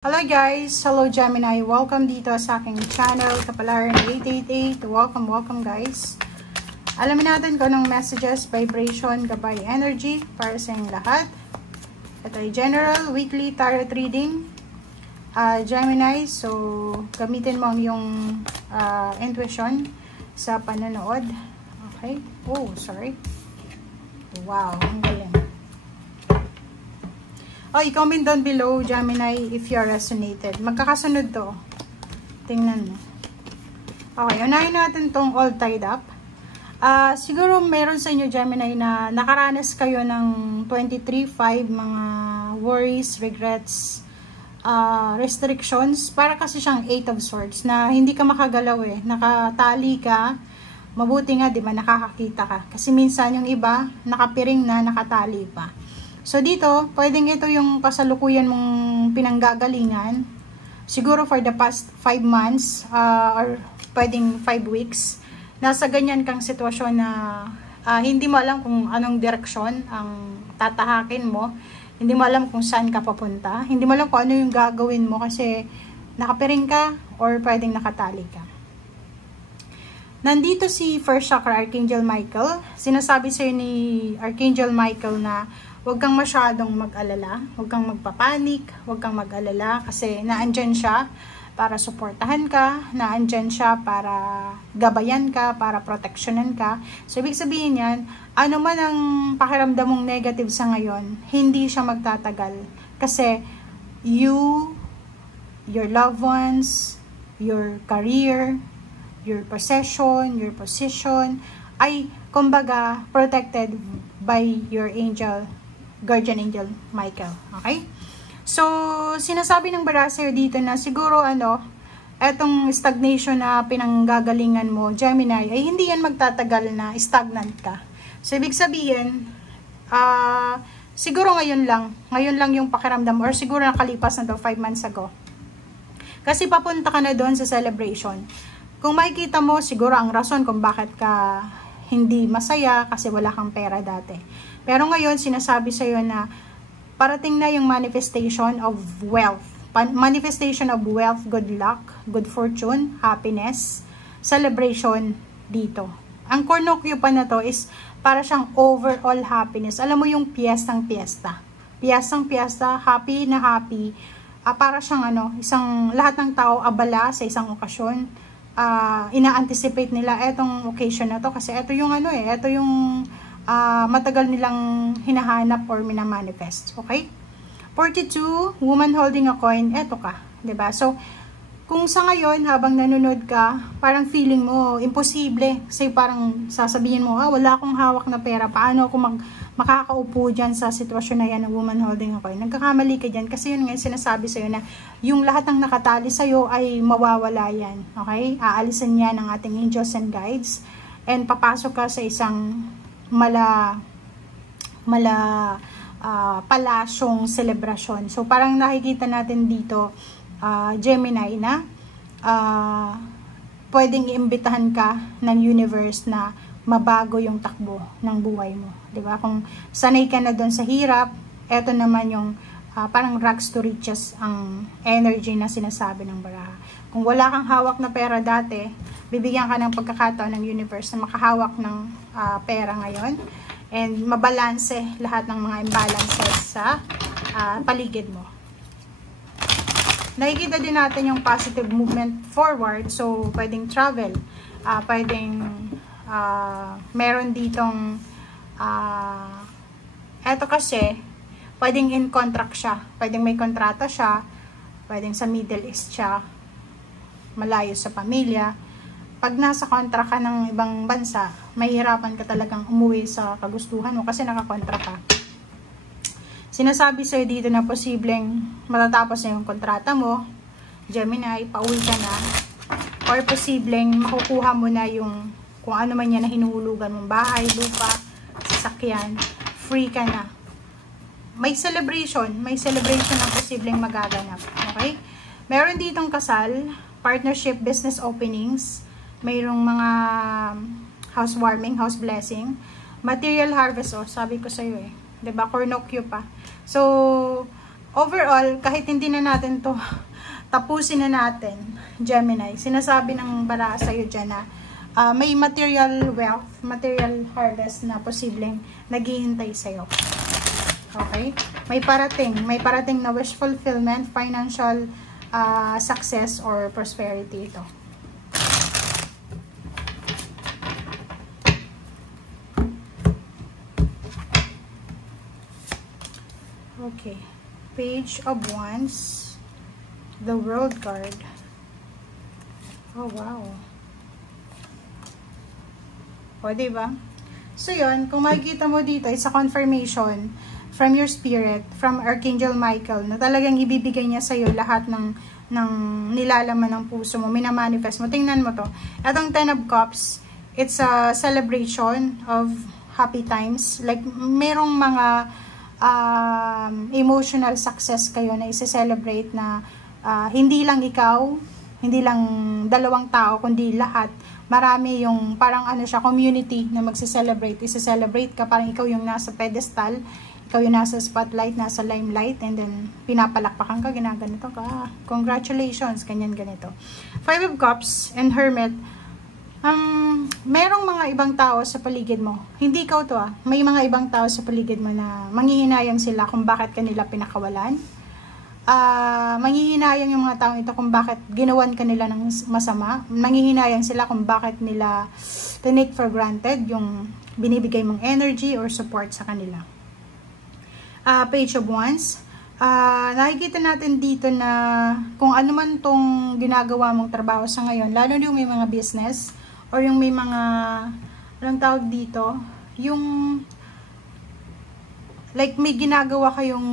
Hello guys! Hello Gemini! Welcome dito sa aking channel, Kapalaran 888. Welcome guys! Alamin natin kung anong messages, vibration, gabay, energy para sa inyong lahat. Ito ay general, weekly tarot reading. Gemini, so gamitin mo ang iyong intuition sa panonood. Okay? Oh, sorry. Wow, ang galing. I-comment down below, Gemini, if you resonated. Magkakasunod to. Tingnan mo. Okay, unahin natin tong all tied up. Siguro meron sa inyo, Gemini, na nakaranas kayo ng 23-5, mga worries, regrets, restrictions. Para kasi siyang 8 of swords, na hindi ka makagalaw eh. Nakatali ka. Mabuti nga, di ba, nakakakita ka. Kasi minsan yung iba, nakapiring na, nakatali pa. So dito, pwedeng ito yung kasalukuyan mong pinanggagalingan. Siguro for the past 5 months or pwedeng 5 weeks. Nasa ganyan kang sitwasyon na hindi mo alam kung anong direksyon ang tatahakin mo. Hindi mo alam kung saan ka papunta. Hindi mo alam kung ano yung gagawin mo kasi nakapiring ka or pwedeng nakatali ka. Nandito si First Chakra Archangel Michael. Sinasabi sa'yo ni Archangel Michael na huwag kang masyadong mag-alala, huwag kang magpapanik, huwag kang mag-alala kasi naandyan siya para suportahan ka, naandyan siya para gabayan ka, para proteksyonan ka. So, ibig sabihin yan, ano man ang pakiramdam mong negative sa ngayon, hindi siya magtatagal. Kasi you, your loved ones, your career, your possession, your position, ay kumbaga protected by your angel, guardian angel Michael. Okay? So, sinasabi ng Barasir dito na siguro etong stagnation na pinanggagalingan mo, Gemini, ay hindi yan magtatagal na stagnant ka. So, ibig sabihin, siguro ngayon lang yung pakiramdam or siguro nakalipas na to 5 months ago. Kasi papunta ka na doon sa celebration. Kung makikita mo, siguro ang rason kung bakit ka hindi masaya kasi wala kang pera dati. Pero ngayon, sinasabi sa'yo na parating na yung manifestation of wealth. Manifestation of wealth, good luck, good fortune, happiness, celebration dito. Ang cornucopia pa na to is para siyang overall happiness. Alam mo yung piyestang-piyesta. Piyestang-piyesta, happy na happy. Para siyang isang lahat ng tao abala sa isang okasyon. Ina-anticipate nila etong occasion na to kasi ito yung ito yung matagal nilang hinahanap or minamanifest. Okay? 42, woman holding a coin, eto ka. 'Di ba? So, kung sa ngayon, habang nanonood ka, parang feeling mo, imposible. Kasi parang sasabihin mo, wala akong hawak na pera. Paano ako makakaupo dyan sa sitwasyon na yan ng woman holding a coin? Nagkakamali ka dyan. Kasi yun nga sinasabi sa'yo na yung lahat ng nakatali sa'yo ay mawawala yan. Okay? Aalisan yan ng ating angels and guides. And papasok ka sa isang palasyong selebrasyon. So, parang nakikita natin dito, Gemini, na pwedeng iimbitahan ka ng universe na mabago yung takbo ng buhay mo. Diba? Kung sanay ka na doon sa hirap, eto naman yung parang rags to riches ang energy na sinasabi ng baraha. Kung wala kang hawak na pera dati, bibigyan ka ng pagkakataon ng universe na makahawak ng pera ngayon and mabalanse lahat ng mga imbalances sa paligid mo. Nakikita din natin yung positive movement forward. So, pwedeng travel. Pwedeng meron ditong eto kasi pwedeng in contract siya. Pwedeng may kontrata siya. Pwedeng sa Middle East siya. Malayo sa pamilya. Pag nasa kontra ka ng ibang bansa, mahihirapan ka talagang umuwi sa kagustuhan mo kasi nakakontra ka. Sinasabi sa'yo dito na posibleng matatapos na yung kontrata mo, Gemini, pauwi ka na. Or posibleng makukuha mo na yung kung ano man yan na hinuhulugan mong bahay, lupa, sasakyan, free ka na. May celebration na posibleng magaganap. Okay? Meron ditong kasal, partnership, business openings, mayroong mga housewarming, house blessing, material harvest, sabi ko sa'yo diba, cornucopia pa. So, overall, kahit hindi na natin to tapusin na natin, Gemini, sinasabi ng bara sa'yo dyan na may material wealth, material harvest na posibleng naghihintay sa'yo. Okay? May parating na wish fulfillment, financial success or prosperity ito. Okay. Page of Wands, the World card. Oh, wow. O, diba? So, yun, kung makikita mo dito, it's a confirmation from your spirit, from Archangel Michael, na talagang ibibigay niya sa'yo lahat ng nilalaman ng puso mo, minamanifest mo. Tingnan mo to. Itong 10 of Cups, it's a celebration of happy times. Like, merong mga emotional success kayo na isi-celebrate na hindi lang ikaw, hindi lang dalawang tao, kundi lahat. Marami yung parang ano siya, community na magse-celebrate. Isi-celebrate ka, parang ikaw yung nasa pedestal, ikaw yung nasa spotlight, nasa limelight, and then pinapalakpakan ka, ginaganito ka. Congratulations, ganyan-ganito. 5 of Cups and Hermit. Merong mga ibang tao sa paligid mo. Hindi ikaw to May mga ibang tao sa paligid mo na manghihinayang sila kung bakit kanila pinakawalan. Manghihinayang yung mga tao ito kung bakit ginawan kanila ng masama. Manghihinayang sila kung bakit nila take for granted yung binibigay mong energy or support sa kanila. Page of Wands. Nakikita natin dito na kung ano man tong ginagawa mong trabaho sa ngayon, lalo yung may mga business or yung may mga, anong tawag dito, yung, like may ginagawa kayong,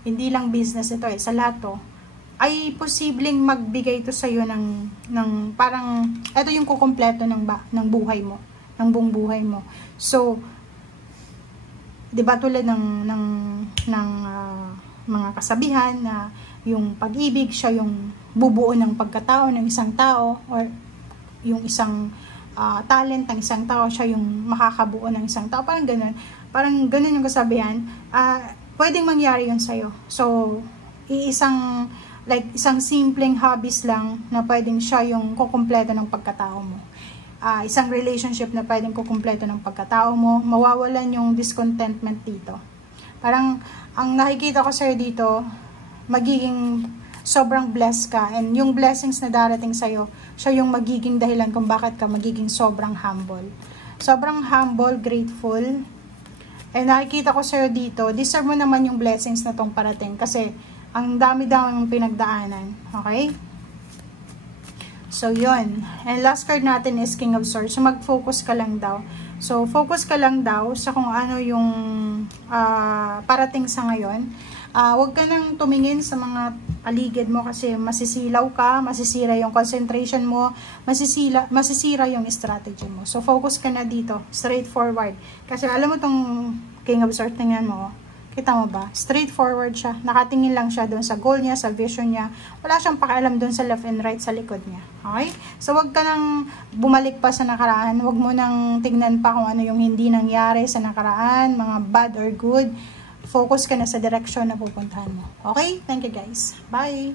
hindi lang business ito sa lahat to, ay posibleng magbigay ito sa'yo ng parang, ito yung kukumpleto ng buhay mo, ng buong buhay mo. So, diba tulad ng mga kasabihan na yung pag-ibig, siya yung bubuo ng pagkatao ng isang tao, or yung isang talent ng isang tao, siya yung makakabuo ng isang tao. Parang ganun yung kasabihan. Pwedeng mangyari yun sa'yo. So, isang simpleng hobbies lang na pwedeng siya yung kukumpleto ng pagkatao mo. Isang relationship na pwedeng kukumpleto ng pagkatao mo. Mawawalan yung discontentment dito. Parang, ang nakikita ko sa'yo dito, magiging sobrang blessed ka, and yung blessings na darating sa'yo, siya yung magiging dahilan kung bakit ka magiging sobrang humble. Sobrang humble, grateful, and nakikita ko sa'yo dito, deserve mo naman yung blessings na tong parating, kasi ang dami-dami yung pinagdaanan, okay? So, yun. And last card natin is King of Swords. So, mag-focus ka lang daw. So, focus ka lang daw sa kung ano yung parating sa ngayon. Huwag ka nang tumingin sa mga paligid mo kasi masisilaw ka, masisira yung concentration mo, masisira yung strategy mo. So, focus ka na dito, straightforward. Kasi alam mo tong King of Swords, tingnan mo, kita mo ba? Straightforward siya. Nakatingin lang siya doon sa goal niya, sa vision niya. Wala siyang pakialam doon sa left and right sa likod niya. Okay? So, wag ka nang bumalik pa sa nakaraan. Wag mo nang tignan pa kung ano yung hindi nangyari sa nakaraan, mga bad or good. Focus ka na sa direksyon na pupuntahan mo. Okay? Thank you guys. Bye!